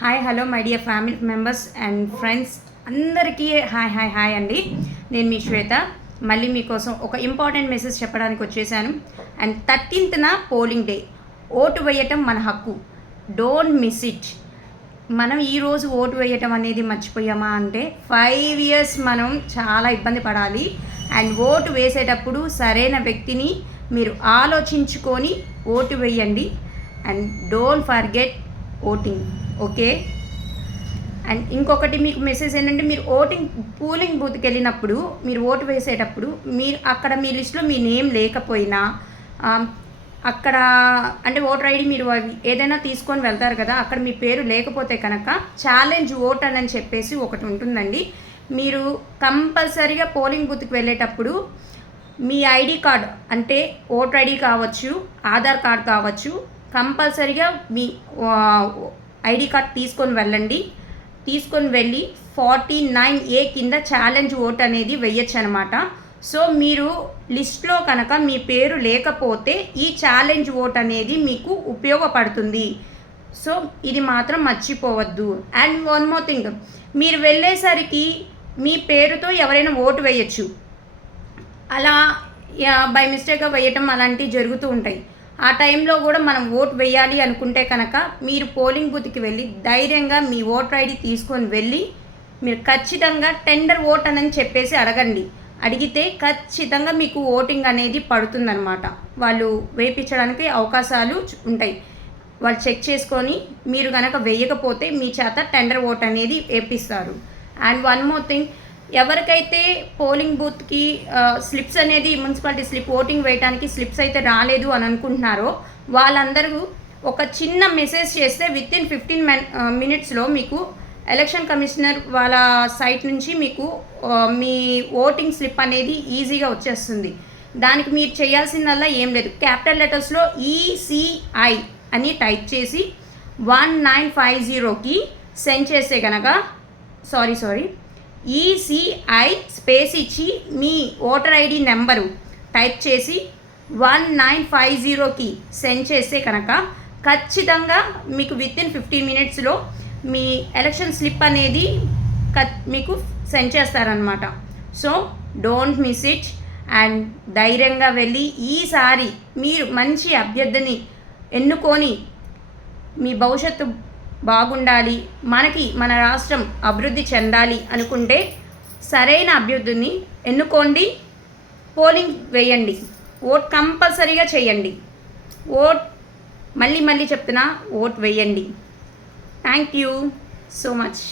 Hi hello my dear family members and friends అందరికీ hi hi hi అండి. నేను మీ శ్వేత మళ్ళీ మీకోసం ఒక ఇంపార్టెంట్ మెసేజ్ చెప్పడానికి వచ్చేసాను. And 13th polling day. Vote వేయటం మన హక్కు, డోంట్ మిస్ ఇట్. మనం ఈరోజు ఓటు వేయటం అనేది మర్చిపోయామా అంటే 5 years మనం చాలా ఇబ్బంది పడాలి. అండ్ ఓటు వేసేటప్పుడు సరైన వ్యక్తిని మీరు ఆలోచించుకొని ఓటు వేయండి. And don't forget voting, okay. And ఇంకొకటి మీకు మెసేజ్ ఏంటంటే, మీరు పోలింగ్ బూత్కి వెళ్ళినప్పుడు మీరు ఓటు వేసేటప్పుడు మీరు అక్కడ మీ లిస్ట్లో మీ నేమ్ లేకపోయినా అక్కడ అంటే ఓటర్ ఐడి మీరు ఏదైనా తీసుకొని వెళ్తారు కదా, అక్కడ మీ పేరు లేకపోతే కనుక ఛాలెంజ్ ఓట్ అని చెప్పేసి ఒకటి ఉంటుందండి. మీరు కంపల్సరీగా పోలింగ్ బూత్కి వెళ్ళేటప్పుడు మీ ఐడి కార్డ్ అంటే ఓటర్ ఐడి కావచ్చు, ఆధార్ కార్డ్ కావచ్చు, కంపల్సరీగా మీ ఐడి కార్డ్ తీసుకొని వెళ్ళండి. తీసుకొని వెళ్ళి 49A కింద ఛాలెంజ్ ఓట్ అనేది వెయ్యొచ్చు అనమాట. సో మీరు లిస్ట్లో కనుక మీ పేరు లేకపోతే ఈ ఛాలెంజ్ ఓట్ అనేది మీకు ఉపయోగపడుతుంది. సో ఇది మాత్రం మర్చిపోవద్దు. అండ్ వన్ మోర్ థింగ్, మీరు వెళ్ళేసరికి మీ పేరుతో ఎవరైనా ఓటు వేయచ్చు. అలా బై మిస్టేక్గా వేయటం అలాంటివి జరుగుతూ ఉంటాయి. ఆ టైంలో కూడా మనం ఓటు వేయాలి అనుకుంటే కనుక మీరు పోలింగ్ బూత్కి వెళ్ళి ధైర్యంగా మీ ఓటర్ ఐడి తీసుకొని వెళ్ళి మీరు ఖచ్చితంగా టెండర్ ఓట్ అని చెప్పేసి అడగండి. అడిగితే ఖచ్చితంగా మీకు ఓటింగ్ అనేది పడుతుందన్నమాట. వాళ్ళు వేయించడానికి అవకాశాలు ఉంటాయి. వాళ్ళు చెక్ చేసుకొని మీరు కనుక వేయకపోతే మీ చేత టెండర్ ఓట్ అనేది వేపిస్తారు. అండ్ వన్ మోర్ థింగ్, ఎవరికైతే పోలింగ్ బూత్కి స్లిప్స్ అనేది మున్సిపాలిటీ స్లిప్ ఓటింగ్ వేయడానికి స్లిప్స్ అయితే రాలేదు అని అనుకుంటున్నారో వాళ్ళందరూ ఒక చిన్న మెసేజ్ చేస్తే వితిన్ 15 minutesలో మీకు ఎలక్షన్ కమిషనర్ వాళ్ళ సైట్ నుంచి మీకు మీ ఓటింగ్ స్లిప్ అనేది ఈజీగా వచ్చేస్తుంది. దానికి మీరు చేయాల్సిందల్లా ఏం లేదు, క్యాపిటల్ లెటర్స్లో ECI అని టైప్ చేసి 1950కి సెండ్ చేస్తే కనుక ECI స్పేస్ ఇచ్చి మీ ఓటర్ ఐడి నెంబరు టైప్ చేసి 1950కి సెండ్ చేస్తే కనుక ఖచ్చితంగా మీకు వితిన్ 15 minutesలో మీ ఎలక్షన్ స్లిప్ అనేది మీకు సెండ్ చేస్తారనమాట. So don't miss it. And ధైర్యంగా వెళ్ళి ఈసారి మీరు మంచి అభ్యర్థిని ఎన్నుకొని మీ భవిష్యత్తు బాగుండాలి, మన రాష్ట్రం అభివృద్ధి చెందాలి అనుకుంటే సరైన అభ్యర్థిని ఎన్నుకోండి, పోలింగ్ వేయండి, ఓట్ కంపల్సరీగా చేయండి. ఓట్ మళ్ళీ చెప్తున్నా, ఓట్ వేయండి. Thank you so much.